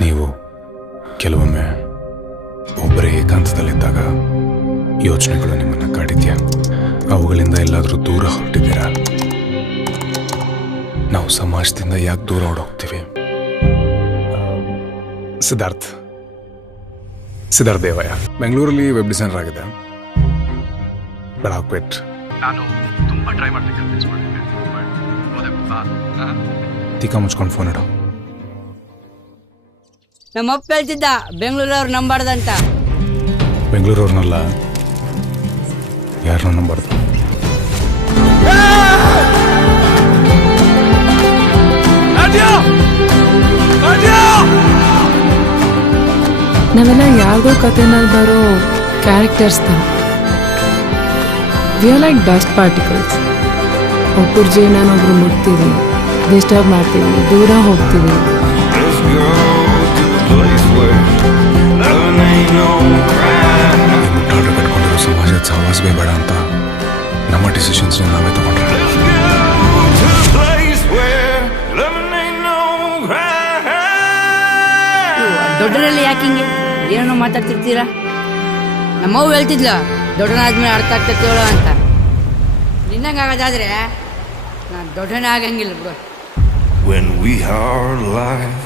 ನೀವು ಕೆಲವೊಮ್ಮೆ ಒಬ್ಬರೇ ಏಕಾಂತದಲ್ಲಿದ್ದಾಗ ಯೋಚನೆಗಳು ನಿಮ್ಮನ್ನು ಕಾಡಿದ್ಯಾ? ಅವುಗಳಿಂದ ಎಲ್ಲಾದರೂ ದೂರ ಹೊರಟಿದ್ದೀರಾ? ನಾವು ಸಮಾಜದಿಂದ ಯಾಕೆ ದೂರ ಓಡೋಗ್ತೀವಿ? ಸಿದ್ಧಾರ್ಥ್ ದೇವಯ್ಯ ಬೆಂಗಳೂರಲ್ಲಿ ವೆಬ್ ಡಿಸೈನರ್ ಆಗಿದೆ. ಬಟ್ ಹಾಕ್ಬಿಟ್ ನಾನು ತುಂಬ ಟ್ರೈ ಮಾಡಬೇಕಂತ ತೀಕ ಮುಚ್ಕೊಂಡು ಫೋನ್ ಇಡು. ನಮ್ಮಪ್ಪ ಹೇಳ್ತಿದ್ದ ಬೆಂಗಳೂರವ್ರು ನಂಬಾರ್ದಂತ. ಬೆಂಗಳೂರವ್ರನ್ನಲ್ಲ, ಯಾರನ್ನ ನಂಬಾರ್ದು. ನಾವೆಲ್ಲ ಯಾವ್ದೋ ಕಥೆನಲ್ಲಿ ಬರೋ ಕ್ಯಾರೆಕ್ಟರ್ಸ್ ತರ. We are like dust particles. ಒಬ್ಬರ ಜೀವನನೊಬ್ರು ಮುಟ್ತೀವಿ, ಡಿಸ್ಟರ್ಬ್ ಮಾಡ್ತೀವಿ, ದೂರ ಹೋಗ್ತೀವಿ. ಆರ್ಡರ್ ಕಟ್ಕೊಂಡಿರೋ ಸಮಾಜದ ಸಹವಾಸವೇ ಬೇಡ ಅಂತ ನಮ್ಮ ಡಿಸಿಷನ್ಸ್ ನಾವೇ ತಗೊಂಡ್ರೆ ದೊಡ್ಡರಲ್ಲಿ ಯಾಕಿಂಗೆ ಏನೋ ಮಾತಾಡ್ತಿರ್ತೀರಾ? ನಮ್ಮವ್ವ ಹೇಳ್ತಿದ್ಲ ದೊಡ್ಡನಾದ್ಮೇಲೆ ಅರ್ಥ ಆಗ್ತೈತಿ ಹೇಳೋ ಅಂತ. ನಿನ್ನಂಗೆ ಆಗೋದಾದ್ರೆ ನಾನು ದೊಡ್ಡನೇ ಆಗಂಗಿಲ್ಲ ಬಿಡು. When we are alive